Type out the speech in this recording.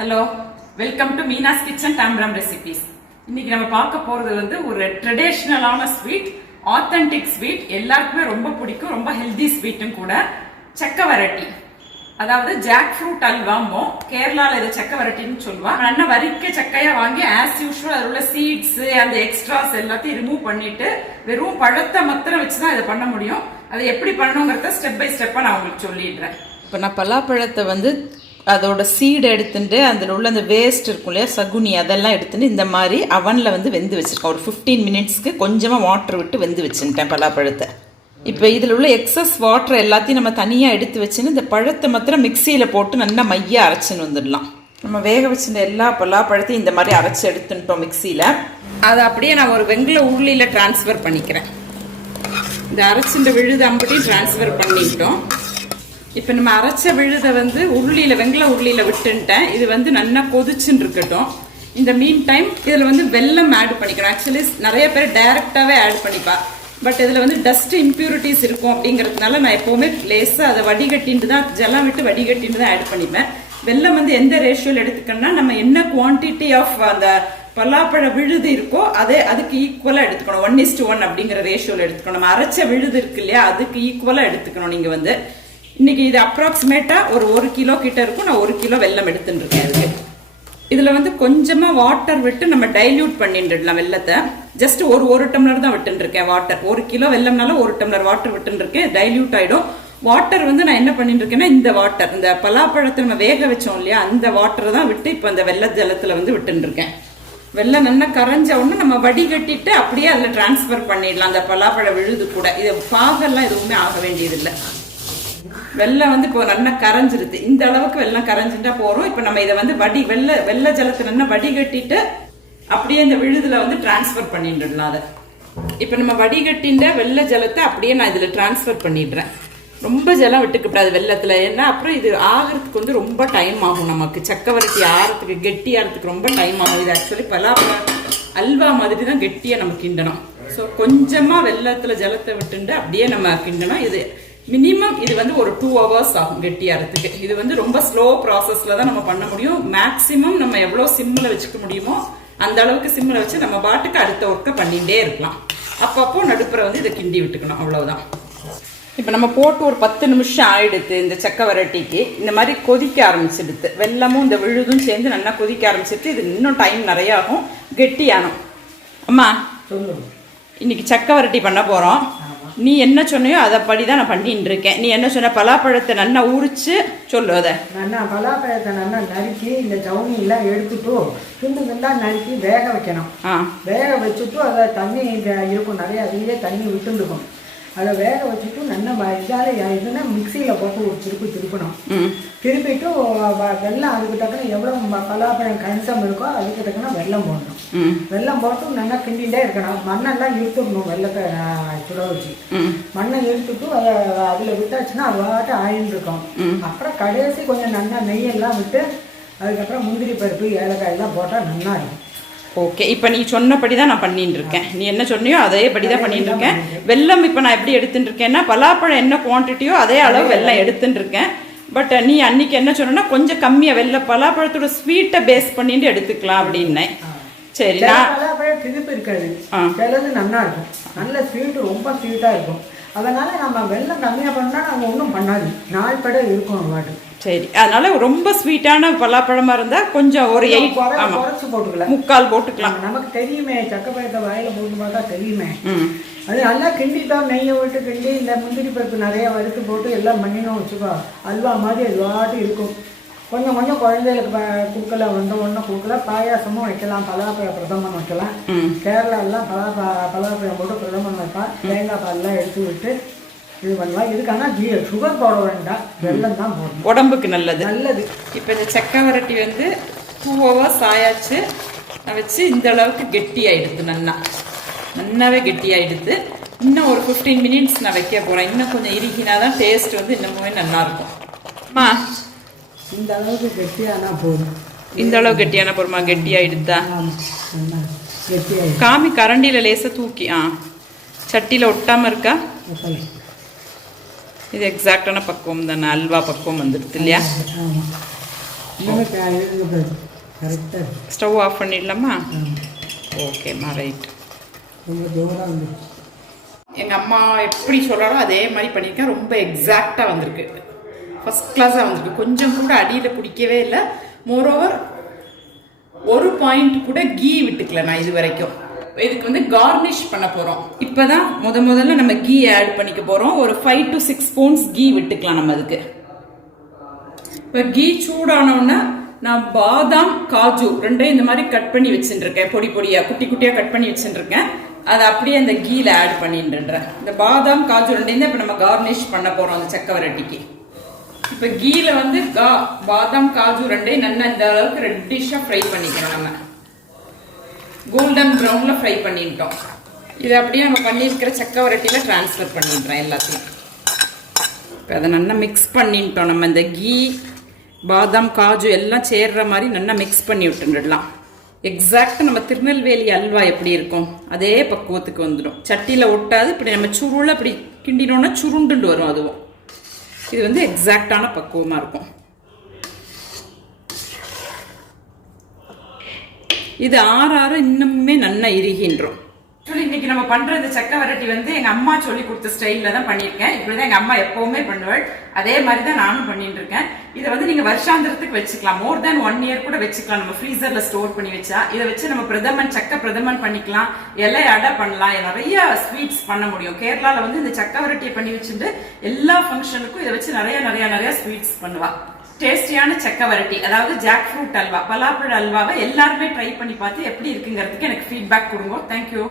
Hello, welcome to Meena's kitchen Tambaram recipes. இன்னைக்கு நம்ம பார்க்க போறது வந்து ஒரு ட்ரெடிஷ்னலான ஸ்வீட், ஆத்தென்டிக் ஸ்வீட், எல்லாருக்குமே ரொம்ப பிடிக்கும், ரொம்ப ஹெல்தி ஸ்வீட்டும் கூட. சக்கவரட்டி, அதாவது ஜாக் ஃப்ரூட் அல்வாமோ, கேரளால இதை சக்கவரட்டின்னு சொல்லுவா. நல்லா வரிக்க சக்கையா வாங்கி ஆஸ் யூஷுவல் அதில் உள்ள சீட்ஸ் அந்த எக்ஸ்ட்ராஸ் எல்லாத்தையும் ரிமூவ் பண்ணிட்டு வெறும் பழத்தை மாத்திரம் வச்சுதான் இதை பண்ண முடியும். அதை எப்படி பண்ணணுங்கிறத ஸ்டெப் பை ஸ்டெப்பா நான் உங்களுக்கு சொல்லிடுறேன். இப்போ நான் பலாப்பழத்தை வந்து அதோட சீடு எடுத்துட்டு அதில் உள்ள அந்த வேஸ்ட் இருக்கும் இல்லையா, சகுனி, அதெல்லாம் எடுத்துட்டு இந்த மாதிரி அவனில் வந்து வெந்து வச்சுருக்கேன். ஒரு 15 மினிட்ஸ்க்கு கொஞ்சமாக வாட்டர் விட்டு வெந்து வச்சுட்டேன் பலாப்பழத்தை. இப்போ இதில் உள்ள எக்ஸஸ் வாட்டர் எல்லாத்தையும் நம்ம தனியாக எடுத்து வச்சுன்னு இந்த பழத்தை மாத்திரம் மிக்சியில் போட்டு நல்லா மையாக அரைச்சின்னு வந்துடலாம். நம்ம வேக வச்சுருந்த எல்லா பலாப்பழத்தையும் இந்த மாதிரி அரைச்சி எடுத்துட்டோம் மிக்சியில். அதை அப்படியே நான் ஒரு வெங்கல உருளியில் டிரான்ஸ்ஃபர் பண்ணிக்கிறேன். இந்த அரைச்சின்ற விழுது அம்பட்டியும் டிரான்ஸ்ஃபர் பண்ணிட்டோம். இப்போ நம்ம அரைச்ச விழுதை வந்து வெங்கல உருளியில் விட்டுன்ட்டேன். இது வந்து நல்லா கொதிச்சுன்னு இருக்கட்டும். இந்த மீன் டைம் இதில் வந்து வெல்லம் ஆட் பண்ணிக்கணும். ஆக்சுவலி நிறைய பேர் டைரெக்டாகவே ஆட் பண்ணிப்பா, பட் இதில் வந்து டஸ்ட் இம்ப்யூரிட்டிஸ் இருக்கும் அப்படிங்கிறதுனால நான் எப்போவுமே லேசாக அதை வடிகட்டின்னு தான், ஜலம் விட்டு வடிகட்டின்னு தான் ஆட் பண்ணிப்பேன். வெல்லம் வந்து எந்த ரேஷியோவில் எடுத்துக்கணும்னா, நம்ம என்ன குவான்டிட்டி ஆஃப் அந்த பலாப்பழ விழுது இருக்கோ அதுக்கு ஈக்குவலாக எடுத்துக்கணும். 1:1 அப்படிங்கிற ரேஷியோவில் எடுத்துக்கணும். நம்ம அரைச்ச விழுது இருக்கு இல்லையா, அதுக்கு ஈக்குவலாக எடுத்துக்கணும். நீங்கள் வந்து இன்னைக்கு இது அப்ராக்சிமேட்டா ஒரு 1 கிலோ கிட்ட இருக்கும். நான் 1 கிலோ வெல்லம் எடுத்துட்டு இருக்கேன். இதுக்கு இதுல வந்து கொஞ்சமா வாட்டர் விட்டு நம்ம டைல்யூட் பண்ணிடலாம் வெல்லத்தை. ஜஸ்ட் ஒரு டம்ளர் தான் விட்டு இருக்கேன் வாட்டர். 1 கிலோ வெல்லம்னால 1 டம்ளர் வாட்டர் விட்டு இருக்கேன். டைல்யூட் ஆயிடும். வாட்டர் வந்து நான் என்ன பண்ணிட்டு இருக்கேன்னா, இந்த வாட்டர், இந்த பலாப்பழத்தை நம்ம வேக வச்சோம் இல்லையா, அந்த வாட்டர் தான் விட்டு இப்போ இந்த வெள்ள ஜலத்துல வந்து விட்டு இருக்கேன். வெள்ளம் நல்லா கரைஞ்ச உடனே நம்ம வடிகட்டிட்டு அப்படியே அதில் டிரான்ஸ்ஃபர் பண்ணிடலாம் அந்த பலாப்பழ விழுது கூட. இது பாகெல்லாம் எதுவுமே ஆக வேண்டியதில்லை. வெள்ளம் வந்து இப்போ நல்லா கரைஞ்சிருது. இந்த அளவுக்கு வெள்ளம் கரைஞ்சிட்டா போறோம். இப்போ நம்ம இதை வந்து வெள்ள ஜலத்தை நல்லா வடிகட்டிட்டு அப்படியே இந்த விழுதுல வந்து டிரான்ஸ்ஃபர் பண்ணிடலாம். அதை இப்போ நம்ம வடிகட்டின்ற வெள்ள ஜலத்தை அப்படியே நான் இதுல டிரான்ஸ்ஃபர் பண்ணிடுறேன். ரொம்ப ஜலம் விட்டுக்கூடாது வெள்ளத்துல, ஏன்னா அப்புறம் இது ஆகிறதுக்கு வந்து ரொம்ப டைம் ஆகும். நமக்கு சக்கவரட்டி ஆறதுக்கு, கெட்டி ஆகிறதுக்கு ரொம்ப டைம் ஆகும். இது ஆக்சுவலி பலாப்பழம் அல்வா மாதிரி தான் கெட்டியா நம்ம கிண்டணும். ஸோ கொஞ்சமா வெள்ளத்துல ஜலத்தை விட்டுண்டு அப்படியே நம்ம கிண்டணும். இது மினிமம் இது வந்து ஒரு 2 hours ஆகும் கெட்டியாகிறதுக்கு. இது வந்து ரொம்ப ஸ்லோ ப்ராசஸ்ல தான் நம்ம பண்ண முடியும். மேக்சிமம் நம்ம எவ்வளோ சிம்மில் வச்சுக்க முடியுமோ அந்த அளவுக்கு சிம்மில் வச்சு நம்ம பாட்டுக்கு அடுத்த ஒர்க்கை பண்ணிகிட்டே இருக்கலாம். அப்பப்போ நடுப்புற வந்து இதை கிண்டி விட்டுக்கணும், அவ்வளவுதான். இப்போ நம்ம போட்டு ஒரு 10 நிமிஷம் ஆயிடுத்து. இந்த சக்கவரட்டிக்கு இந்த மாதிரி கொதிக்க ஆரம்பிச்சிடுது. வெல்லமும் இந்த விழுதும் சேர்ந்து நல்லா கொதிக்க ஆரம்பிச்சிட்டு இது இன்னும் டைம் நிறைய ஆகும், கெட்டியானும். அம்மா, இன்னைக்கு சக்கவரட்டி பண்ண போறோம். நீ என்ன சொன்னியோ அதை படிதான் நான் பண்ணிட்டு இருக்கேன். நீ என்ன சொன்ன? பலாப்பழத்தை நல்லா உரிச்சு சொல்லு. அதை நல்லா பலாப்பழத்தை நல்லா நறுக்கி இந்த ஜவுனியெல்லாம் எடுத்துட்டு துண்டுகள்லாம் நறுக்கி வேக வைக்கணும். வேக வச்சுட்டு அதை தண்ணி இருக்கும் நிறைய, அதுலேயே தண்ணி விட்டுருக்கும். அதை வேக வச்சுட்டு நல்லா இதுன்னா மிக்சியில் போட்டு ஒரு திருப்பணும். திருப்பிட்டு வெல்லம் அதுக்கு தக்கன எவ்வளோ பலாப்பழம் கன்சம் இருக்கோ அதுக்கு தக்கன வெல்லம் போடணும். வெல்லம் போட்டு நல்லா கிண்டிகிட்டே இருக்கணும். மண்ணெல்லாம் இழுத்துடணும். வெள்ளத்தை சுட வச்சு மண்ணை இழுத்துட்டு அதை அதில் விட்டாச்சுன்னா அது வாட்டு ஆயின்னு இருக்கும். அப்புறம் கடைசி கொஞ்சம் நல்லா நெய்யெல்லாம் விட்டு அதுக்கப்புறம் முந்திரி பருப்பு, ஏலக்காய் எல்லாம் போட்டால் நல்லா இருக்கும். ஓகே, இப்போ நீ சொன்னபடி தான் நான் பண்ணிட்டு இருக்கேன். நீ என்ன சொன்னியோ அதே படி தான் பண்ணிட்டு இருக்கேன். வெல்லம் இப்போ நான் எப்படி எடுத்துட்டு இருக்கேன்னா, பலாப்பழம் என்ன குவான்டிட்டியோ அதே அளவு வெல்லம் எடுத்துட்டு இருக்கேன். பட் நீ அன்னைக்கு என்ன சொன்னா, கொஞ்சம் கம்மியாக வெல்லம் பலாப்பழத்தோட ஸ்வீட்டை பேஸ் பண்ணிட்டு எடுத்துக்கலாம் அப்படின்னேன். சரி, பலாப்பழம் திணிப்பு இருக்காது, சிலது நல்லா இருக்கும். நல்ல ஸ்வீட்டு, ரொம்ப ஸ்வீட்டாக இருக்கும். அதனால நம்ம வெல்லம் கம்மியாக பண்ணா நம்ம ஒன்றும் பண்ணாது, நாள் பட இருக்கும் வாட்டு. சரி, அதனால ரொம்ப ஸ்வீட்டான பலாப்பழமா இருந்தா கொஞ்சம் ஒரு 8 குறைச்சு போட்டுக்கலாம், 3/4 போட்டுக்கலாம். நமக்கு தெரியுமே, சக்கப்பழத்தை வாயில போட்டு பார்த்தா தெரியுமே. அது நல்லா கிண்டி தான் நெய்யை விட்டு கிண்டி இந்த முந்திரி பருப்பு நிறைய வறுத்து போட்டு எல்லாம் பண்ணினோம் வச்சுக்கோ, அல்வா மாதிரி அது வாட்டு இருக்கும். கொஞ்சம் கொஞ்சம் குழந்தைகளுக்கு கொடுக்கலாம், ஒன்று கொடுக்கலாம். பாயாசமும் வைக்கலாம், பலாப்பழ பிரதமன் வைக்கலாம். கேரளாலாம் பலாப்பழம் போட்டு பிரதமன் வைப்பான். தேங்காய் பால்லாம் எடுத்து விட்டு இது பண்ணலாம். இதுக்கான சுகர் போட வேண்டாம், வெல்லம் தான் போடணும், உடம்புக்கு நல்லது. இப்போ இந்த சக்கவரட்டி வந்து 2 hours ஆயாச்சு. நான் வச்சு இந்த அளவுக்கு கெட்டி ஆயிடுது, நல்லாவே கெட்டி ஆயிடுது. இன்னும் ஒரு 15 மினிட்ஸ் நான் வைக்க போறேன். இன்னும் கொஞ்சம் இறுகினாதான் டேஸ்ட் வந்து இன்னமுமே நல்லா இருக்கும். அம்மா, இந்த அளவுக்கு கெட்டியானா போதும். இந்த அளவு கெட்டியான போருமா? கெட்டி ஆயிடுதா? காமி, கரண்டியில் லேசாக தூக்கி சட்டியில் ஒட்டாமல் இருக்கா? இது எக்ஸாக்டான பக்குவம் தானே, அல்வா பக்குவம் வந்துடுது இல்லையா? இன்னுமே கரெக்டாக ஸ்டவ் ஆஃப் பண்ணிடலாமா? ஓகேம்மா, ரைட். ரொம்ப தூரம் வந்து எங்கள் அம்மா எப்படி சொல்கிறாரோ அதே மாதிரி பண்ணியிருக்கேன். ரொம்ப எக்ஸாக்டாக வந்திருக்கு, ஃபஸ்ட் கிளாஸாக வந்திருக்கு. கொஞ்சம் கூட அடியில் பிடிக்கவே இல்லை. மோரோவர் ஒரு பாயிண்ட் கூட கீ விட்டுக்கல நான் இது வரைக்கும். இதுக்கு வந்து கார்னிஷ் பண்ண போகிறோம். இப்போ தான் முதல்ல நம்ம கீ ஆட் பண்ணிக்க போகிறோம். ஒரு 5 to 6 ஸ்பூன்ஸ் கீ விட்டுக்கலாம் நம்ம அதுக்கு. இப்போ கீ சூடானோன்னா நான் பாதாம் காஜு ரெண்டையும் இந்த மாதிரி கட் பண்ணி வச்சுருக்கேன். பொடி பொடியாக குட்டி குட்டியாக கட் பண்ணி வச்சுருக்கேன். அதை அப்படியே அந்த கீல ஆட் பண்ணிட்டுறேன். இந்த பாதாம் காஜு ரெண்டையும் தான் இப்போ நம்ம கார்னிஷ் பண்ண போகிறோம் அந்த சக்கை வரட்டிக்கு. இப்போ கீல வந்து பாதாம் காஜு ரெண்டையும் நல்லா இந்த அளவுக்கு ரெட்டிஷாக ஃப்ரை பண்ணிக்கிறோம். நம்ம கோல்டன் ப்ரௌனில் ஃப்ரை பண்ணிட்டோம். இதை அப்படியே நம்ம பண்ணியிருக்கிற சக்கை வரட்டியில் ட்ரான்ஸ்ஃபர் பண்ணிடுறேன் எல்லாத்தையும். இப்போ அதை நல்லா மிக்ஸ் பண்ணிட்டோம். நம்ம இந்த கீ பாதாம் காஜு எல்லாம் சேர்ற மாதிரி நல்லா மிக்ஸ் பண்ணி விட்டுடலாம். எக்ஸாக்டாக நம்ம திருநெல்வேலி அல்வா எப்படி இருக்கும் அதே பக்குவத்துக்கு வந்துடும். சட்டியில் ஒட்டாது. இப்படி நம்ம சுருளை அப்படி கிண்டினோன்னா சுருண்டுண்டு வரும். அதுவும் இது வந்து எக்ஸாக்டான பக்குவமாக இருக்கும். இது ஆற இன்னுமே நல்லா இறுகின்றோம். இன்னைக்கு நம்ம பண்ற இந்த சக்கை வரட்டி வந்து எங்க அம்மா சொல்லி கொடுத்த ஸ்டைல்ல தான் பண்ணிருக்கேன். இப்படிதான் எங்க அம்மா எப்பவுமே பண்ணுவாள். அதே மாதிரி தான் நானும் பண்ணிட்டு இருக்கேன். இதை வந்து நீங்க வருஷாந்திரத்துக்கு வச்சுக்கலாம். மோர் தேன் 1 year கூட வச்சுக்கலாம். நம்ம ஃப்ரீசர்ல ஸ்டோர் பண்ணி வச்சா இதை வச்சு நம்ம பிரதமன் சக்கை பிரதமன் பண்ணிக்கலாம். இலை அடை பண்ணலாம். நிறைய ஸ்வீட்ஸ் பண்ண முடியும். கேரளால வந்து இந்த சக்கை வரட்டியை பண்ணி வச்சுட்டு எல்லா ஃபங்க்ஷனுக்கும் இதை வச்சு நிறைய ஸ்வீட்ஸ் பண்ணுவா. டேஸ்டியான சக்கை வரட்டி, அதாவது ஜாக் ஃப்ரூட் அல்வா, பலாப்பழ அல்வாவை எல்லாருமே ட்ரை பண்ணி பார்த்து எப்படி இருக்குங்கிறதுக்கு எனக்கு ஃபீட்பேக் கொடுங்க. தேங்க்யூ.